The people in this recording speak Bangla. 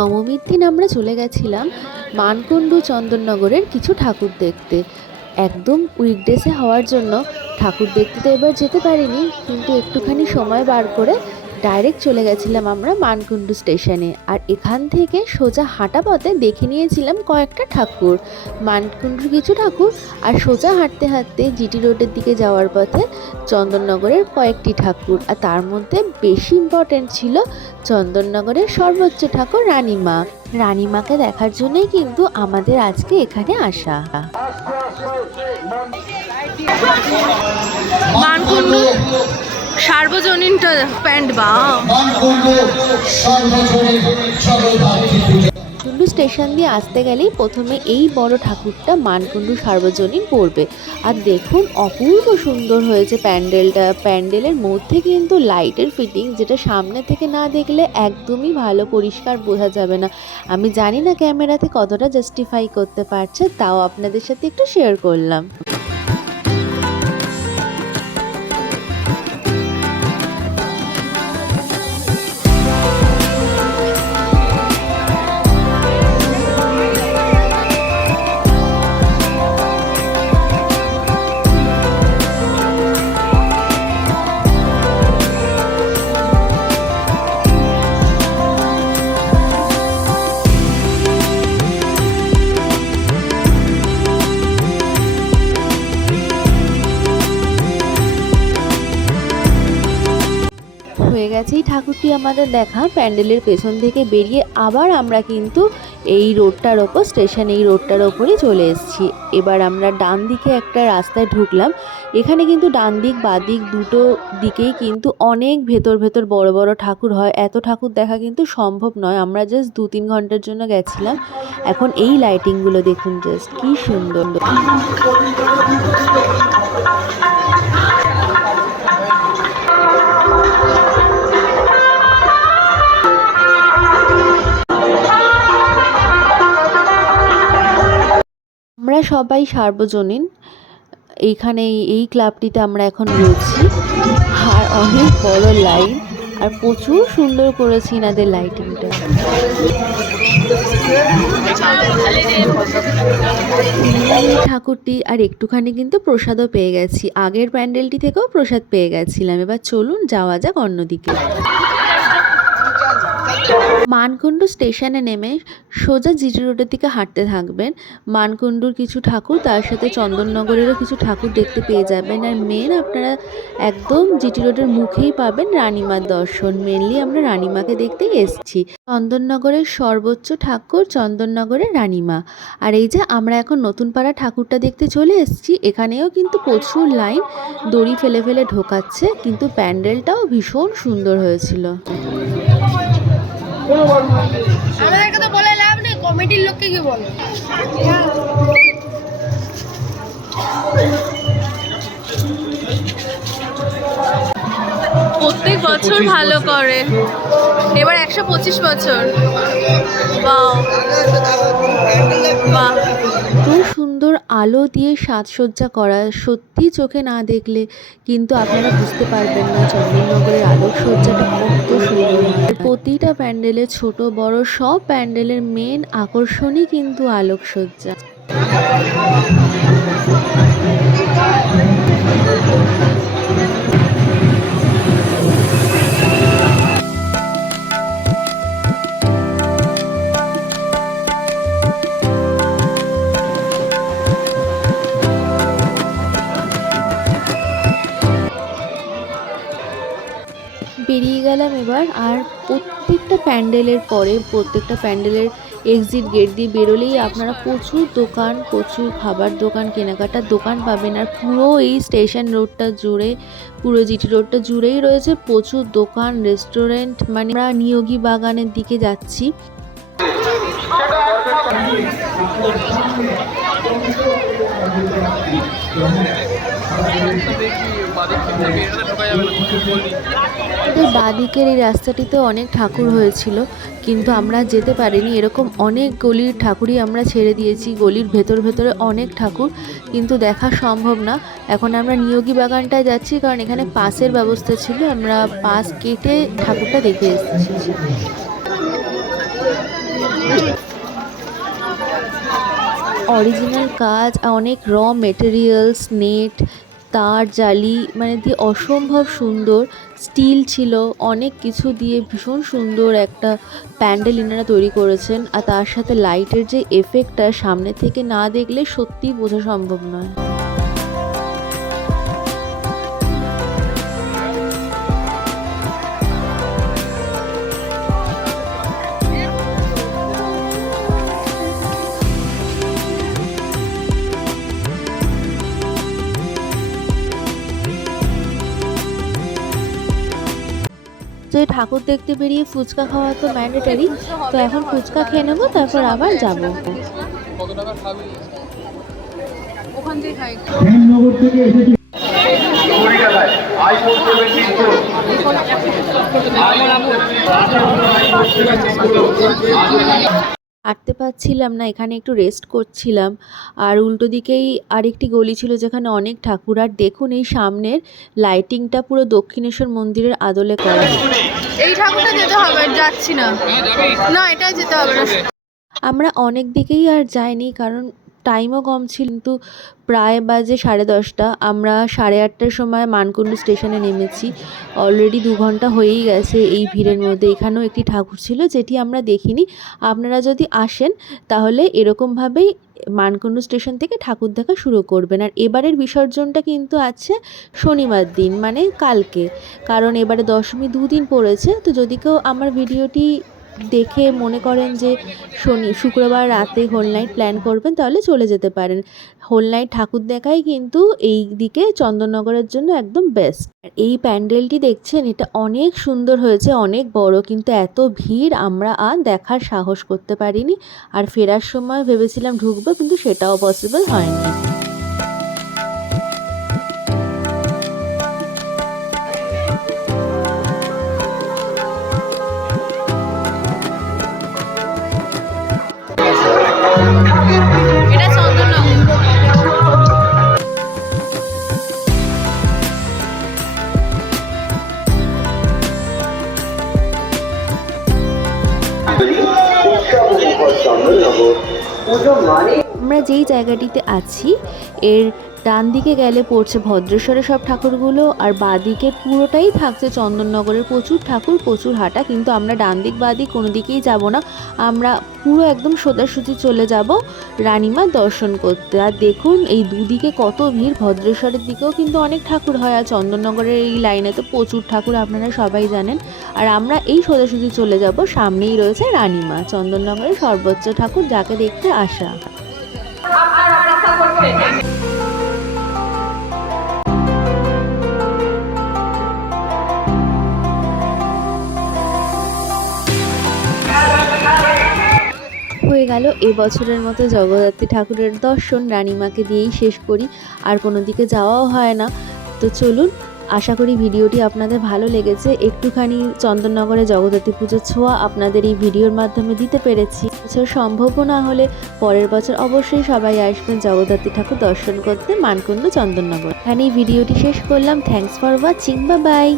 নবমীর দিন আমরা চলে গেছিলাম মানকুণ্ডু চন্দননগরের কিছু ঠাকুর দেখতে। একদম উইকডেসে হওয়ার জন্য ঠাকুর দেখতে তো এবার যেতে পারিনি, কিন্তু একটুখানি সময় বার করে ডাইরেক্ট চলে গেছিলাম আমরা মানকুণ্ডু স্টেশনে। আর এখান থেকে সোজা হাঁটা পথে দেখে নিয়েছিলাম কয়েকটা ঠাকুর, মানকুণ্ডুর কিছু ঠাকুর। আর সোজা হাঁটতে হাঁটতে জিটি রোডের দিকে যাওয়ার পথে চন্দননগরের কয়েকটি ঠাকুর, আর তার মধ্যে বেশি ইম্পর্ট্যান্ট ছিল চন্দননগরের সর্বোচ্চ ঠাকুর রানীমা। রানীমাকে দেখার জন্যই কিন্তু আমাদের আজকে এখানে আসা। মানকুণ্ডু সার্বজনীন প্যান্ট বা মানকুণ্ডু স্টেশন দিয়ে আসতে গেলেই প্রথমে এই বড় ঠাকুরটা মানকুণ্ডু সার্বজনীন পড়বে। আর দেখুন অপূর্ব সুন্দর হয়েছে প্যান্ডেলটা। প্যান্ডেলের মধ্যে কিন্তু লাইটের ফিটিং, যেটা সামনে থেকে না দেখলে একদমই ভালো পরিষ্কার বোঝা যাবে না। আমি জানি না ক্যামেরাতে কতটা জাস্টিফাই করতে পারছে, তাও আপনাদের সাথে একটু শেয়ার করলাম। হয়ে গেছে এই ঠাকুরটি আমাদের দেখা। প্যান্ডেলের পেছন থেকে বেরিয়ে আবার আমরা কিন্তু এই রোডটার ওপর এই রোডটার ওপরই চলে এসেছি। এবার আমরা ডান দিকে একটা রাস্তায় ঢুকলাম। এখানে কিন্তু ডান দিক বাঁ দিক দুটো দিকেই কিন্তু অনেক ভেতর বড় বড় ঠাকুর হয়। এত ঠাকুর দেখা কিন্তু সম্ভব নয়। আমরা জাস্ট 2-3 ঘন্টার জন্য গেছিলাম। এখন এই লাইটিংগুলো দেখুন, জাস্ট কি সুন্দর। আমরা সবাই সার্বজনীন এইখানে এই ক্লাবটিতে আমরা এখন রয়েছি। আর অনেক বড় লাইন, আর প্রচুর সুন্দর করেছি এনাদের লাইটিংটা। ঠাকুরটি আর একটুখানি কিন্তু প্রসাদও পেয়ে গেছি। আগের প্যান্ডেলটি থেকেও প্রসাদ পেয়ে গেছিলাম। এবার চলুন যাওয়া যাক অন্যদিকে। মানকুণ্ডু স্টেশনে নেমে সোজা জিটি রোডের দিকে হাঁটতে থাকবেন। মানকুণ্ডুর কিছু ঠাকুর, তার সাথে চন্দননগরেরও কিছু ঠাকুর দেখতে পেয়ে যাবেন। আর মেন আপনারা একদম জিটি রোডের মুখেই পাবেন রানীমার দর্শন। মেনলি আমরা রানীমাকে দেখতেই এসেছি। চন্দননগরের সর্বোচ্চ ঠাকুর চন্দননগরের রানীমা। আর এই যে আমরা এখন নতুন পাড়া ঠাকুরটা দেখতে চলে এসেছি। এখানেও কিন্তু প্রচুর লাইন, দড়ি ফেলে ফেলে ঢোকাচ্ছে, কিন্তু প্যান্ডেলটাও ভীষণ সুন্দর হয়েছিল। আমাদেরকে তো বলে লাভ নেই, কমিটির লোককে কি বলো। প্রত্যেক বছর ভালো করে, এবার 125 বছর। বাহ বাহ, এত সুন্দর আলো দিয়ে সাজসজ্জা করা, সত্যি চোখে না দেখলে কিন্তু আপনারা বুঝতে পারবেন না চন্দননগরের আলোকসজ্জাটা কত সুন্দর। প্রতিটা প্যান্ডেলে ছোট বড় সব প্যান্ডেলের মেন আকর্ষণই কিন্তু আলোকসজ্জা। বেরিয়ে গেলাম এবার। আর প্রত্যেকটা প্যান্ডেলের পরে প্রত্যেকটা প্যান্ডেলের এক্সিট গেট দিয়ে বেরোলেই আপনারা প্রচুর দোকান, প্রচুর খাবার দোকান, কেনাকাটার দোকান পাবেন। আর পুরো এই স্টেশন রোডটা জুড়ে, পুরো জিটি রোডটা জুড়েই রয়েছে প্রচুর দোকান, রেস্টুরেন্ট। মানে আমরা নিয়োগী বাগানের দিকে যাচ্ছি। বাঁদিকের এই রাস্তাটিতে অনেক ঠাকুর হয়েছিল, কিন্তু আমরা যেতে পারিনি। এরকম অনেক গলির ঠাকুরই আমরা ছেড়ে দিয়েছি। গলির ভেতরে অনেক ঠাকুর, কিন্তু দেখা সম্ভব না। এখন আমরা নিয়োগী বাগানটায় যাচ্ছি, কারণ এখানে পাসের ব্যবস্থা ছিল। আমরা পাস কেটে ঠাকুরটা দেখে এসেছি। অরিজিনাল কাজ, অনেক র মেটেরিয়ালস, নেট, তার, জালি মানে দিয়ে অসম্ভব সুন্দর স্টিল ছিল, অনেক কিছু দিয়ে ভীষণ সুন্দর একটা প্যান্ডেল এনারা তৈরি করেছেন। আর তার সাথে লাইটের যে এফেক্টটা সামনে থেকে না দেখলে সত্যিই বোঝা সম্ভব নয়। তো এই ঠাকুর দেখতে বেরিয়ে ফুচকা খাওয়া তো ম্যান্ডেটারি, তো এখন ফুচকা খেয়ে নেবো, তারপর আবার যাবো। ওখান থেকে খাই। হাঁটতে পারছিলাম না, এখানে একটু রেস্ট করছিলাম। আর উল্টো দিকেই আরেকটি গলি ছিল যেখানে অনেক ঠাকুর। আর দেখুন এই সামনের লাইটিংটা পুরো দক্ষিণেশ্বর মন্দিরের আদলে করা। এই ঠাকুরটা যেতে হবে, যাচ্ছি না। না, এটাই যেতে হবে না। আমরা অনেক দিকেই আর যাইনি কারণ টাইমও কম ছিল, কিন্তু প্রায় বাজে 10:30। আমরা 8:30টার সময় মানকুণ্ডু স্টেশনে নেমেছি। অলরেডি 2 ঘন্টা হয়েই গেছে এই ভিড়ের মধ্যে। এখানেও একটি ঠাকুর ছিল যেটি আমরা দেখিনি। আপনারা যদি আসেন তাহলে এরকমভাবেই মানকুণ্ডু স্টেশন থেকে ঠাকুর দেখা শুরু করবেন। আর এবারের বিসর্জনটা কিন্তু আছে শনিবার দিন, মানে কালকে, কারণ এবারে দশমী 2 দিন পড়েছে। তো যদি কেউ আমার ভিডিওটি দেখে মনে করেন যে শুক্রবার রাতে হোল নাইট প্ল্যান করবেন, তাহলে চলে যেতে পারেন। হোল নাইট ঠাকুর দেখাই কিন্তু এই দিকে চন্দননগরের জন্য একদম বেস্ট। এই প্যান্ডেলটি দেখছেন, এটা অনেক সুন্দর হয়েছে, অনেক বড়, কিন্তু এত ভিড় আমরা আর দেখার সাহস করতে পারিনি। আর ফেরার সময় ভেবেছিলাম ঢুকবো, কিন্তু সেটাও পসিবল হয়নি। এটা চন্দননগর। আমরা যেই জায়গাটিতে আছি এর ডান দিকে গেলে পড়ছে ভদ্রেশ্বরের সব ঠাকুরগুলো, আর বাঁ দিকের পুরোটাই থাকছে চন্দননগরের প্রচুর ঠাকুর, প্রচুর হাঁটা। কিন্তু আমরা ডান দিক বাঁ দিক কোনো দিকেই যাব না, আমরা পুরো একদম সোজাসুজি চলে যাব রানীমার দর্শন করতে। আর দেখুন এই দুদিকে কত ভিড়, ভদ্রেশ্বরের দিকেও কিন্তু অনেক ঠাকুর হয়, আর চন্দননগরের এই লাইনে তো প্রচুর ঠাকুর, আপনারা সবাই জানেন। আর আমরা এই সোজাসুজি চলে যাব, সামনেই রয়েছে রানীমা, চন্দননগরের সর্বোচ্চ ঠাকুর, যাকে দেখতে আসা। হয়ে গেল এবছরের মতো জগদ্ধাত্রী ঠাকুরের দর্শন। রানীমাকে দিয়েই শেষ করি, আর কোনো দিকে যাওয়াও হয় না। তো চলুন, আশা করি ভিডিওটি আপনাদের ভালো লেগেছে। একটুখানি চন্দননগরে জগদ্ধাত্রী পুজোর ছোঁয়া আপনাদের এই ভিডিওর মাধ্যমে দিতে পেরেছি। বছর সম্ভবও না হলে পরের বছর অবশ্যই সবাই আসবেন জগদ্ধাত্রী ঠাকুর দর্শন করতে মানকুণ্ডু চন্দননগর। এখানেই ভিডিওটি শেষ করলাম। Thanks for watching, bye bye.